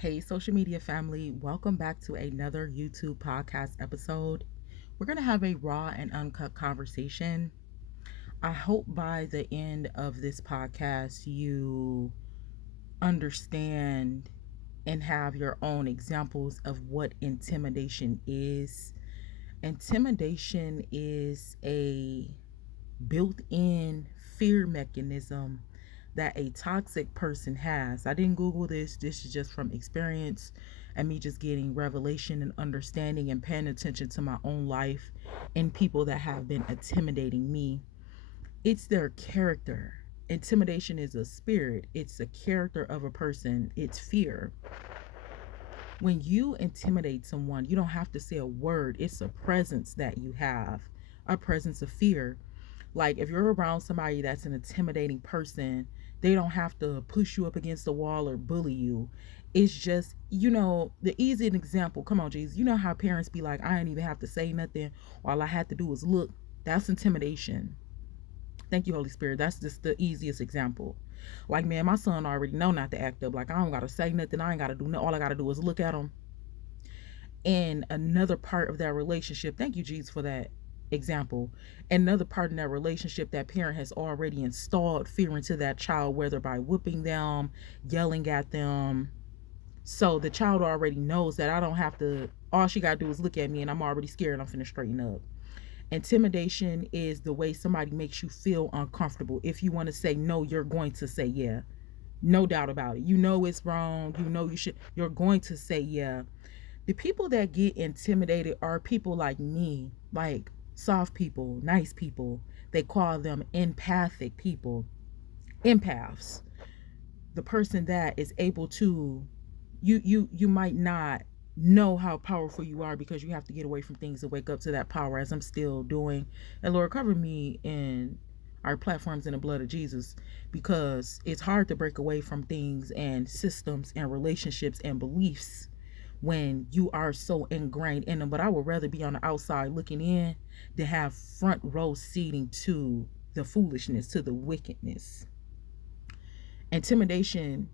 Hey, social media family, welcome back to another YouTube podcast episode. We're going to have a raw and uncut conversation. I hope by the end of this podcast, you understand and have your own examples of what intimidation is. Intimidation is a built in fear mechanism that a toxic person has. I didn't Google this. This is just from experience and me just getting revelation and understanding and paying attention to my own life and people that have been intimidating me. It's their character. Intimidation is a spirit, it's a character of a person, it's fear. When you intimidate someone, you don't have to say a word, it's a presence that you have, a presence of fear. Like if you're around somebody that's an intimidating person, they don't have to push you up against the wall or bully you. It's just, the easy example. Come on, Jesus. You know how parents be like, I didn't even have to say nothing. All I had to do was look. That's intimidation. Thank you, Holy Spirit. That's just the easiest example. Like, man, my son already know not to act up. Like, I don't got to say nothing. I ain't got to do nothing. All I got to do is look at him. And another part of that relationship, thank you, Jesus, for that example. Another part in that relationship, that parent has already installed fear into that child, whether by whooping them, yelling at them. So the child already knows that I don't have to, all she got to do is look at me and I'm already scared. I'm finna straighten up. Intimidation is the way somebody makes you feel uncomfortable. If you want to say no, you're going to say yeah. No doubt about it. You know it's wrong. You know you're going to say yeah. The people that get intimidated are people like me, like soft people, nice people. They call them empathic people, empaths. The person that is able to, you might not know how powerful you are because you have to get away from things to wake up to that power, as I'm still doing. And Lord, cover me in our platforms in the blood of Jesus, because it's hard to break away from things and systems and relationships and beliefs when you are so ingrained in them. But I would rather be on the outside looking in than have front row seating to the foolishness, to the wickedness. Intimidation,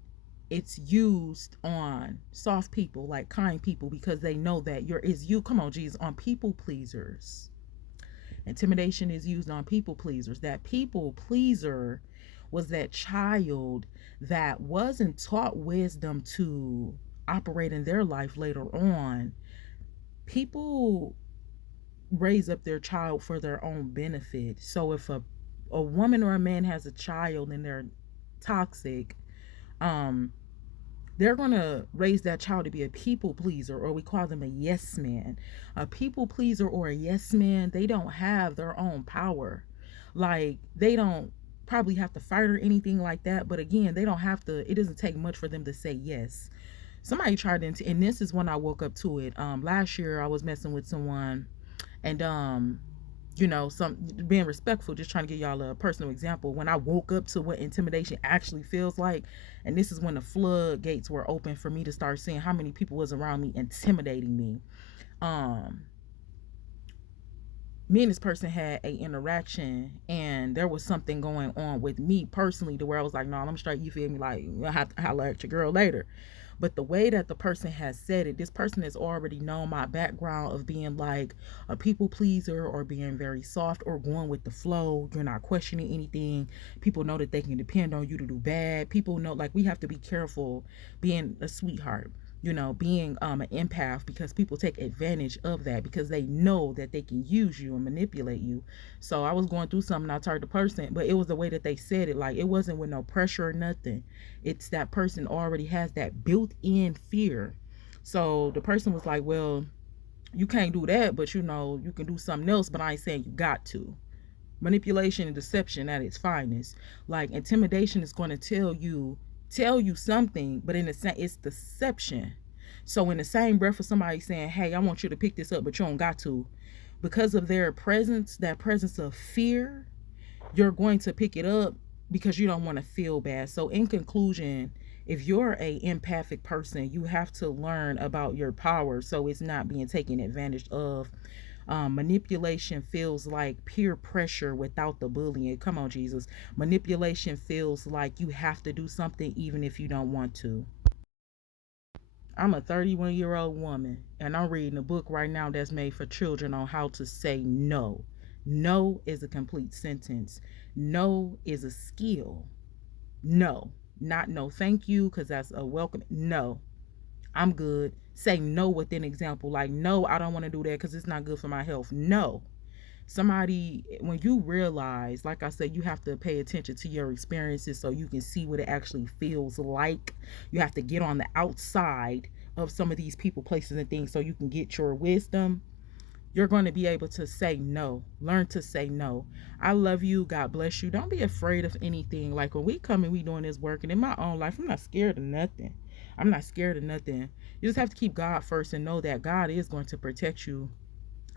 it's used on soft people, like kind people, because they know that you, come on, Jesus, on people pleasers. Intimidation is used on people pleasers. That people pleaser was that child that wasn't taught wisdom to operate in their life later on. People raise up their child for their own benefit. So if a woman or a man has a child and they're toxic, um, they're going to raise that child to be a people pleaser, or we call them a yes man. A people pleaser or a yes man, they don't have their own power. Like, they don't probably have to fight or anything like that. But again, they don't have to, it doesn't take much for them to say yes. Somebody tried to, and this is when I woke up to it. Last year I was messing with someone, and some being respectful, just trying to give y'all a personal example. When I woke up to what intimidation actually feels like, and this is when the floodgates were open for me to start seeing how many people was around me intimidating me. um Me and this person had a interaction, and there was something going on with me personally to where I was like, no, I'm straight, you feel me, like, I'll have to holler at your girl later. But the way that the person has said it, this person has already known my background of being like a people pleaser, or being very soft, or going with the flow. You're not questioning anything. People know that they can depend on you to do bad. People know, like, we have to be careful being a sweetheart, being an empath, because people take advantage of that because they know that they can use you and manipulate you. So I was going through something, I told the person, but it was the way that they said it. Like, it wasn't with no pressure or nothing. It's that person already has that built-in fear. So the person was like, well, you can't do that, but you can do something else, but I ain't saying you got to. Manipulation and deception at its finest. Like, intimidation is going to tell you something, but in the same, it's deception. So in the same breath of somebody saying, hey, I want you to pick this up, but you don't got to, because of their presence, that presence of fear, you're going to pick it up because you don't want to feel bad. So in conclusion, if you're a empathic person, you have to learn about your power so it's not being taken advantage of. Manipulation feels like peer pressure without the bullying. Come on, Jesus. Manipulation feels like you have to do something even if you don't want to. I'm a 31-year-old woman, and I'm reading a book right now that's made for children on how to say no. No is a complete sentence. No is a skill. No, not no thank you, because that's a welcome. No, I'm good. Say no with an example, like, no, I don't want to do that because it's not good for my health. No. Somebody, when you realize, like I said, you have to pay attention to your experiences so you can see what it actually feels like. You have to get on the outside of some of these people, places, and things so you can get your wisdom. You're going to be able to say no. Learn to say no. I love you. God bless you. Don't be afraid of anything. Like when we come and we doing this work, and in my own life, I'm not scared of nothing. I'm not scared of nothing. You just have to keep God first and know that God is going to protect you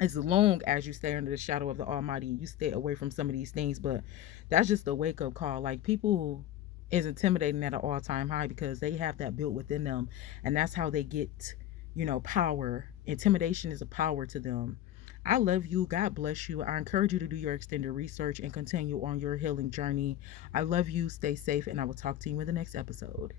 as long as you stay under the shadow of the Almighty and you stay away from some of these things. But that's just a wake up call. Like, people is intimidating at an all time high because they have that built within them, and that's how they get, power. Intimidation is a power to them. I love you. God bless you. I encourage you to do your extended research and continue on your healing journey. I love you. Stay safe, and I will talk to you in the next episode.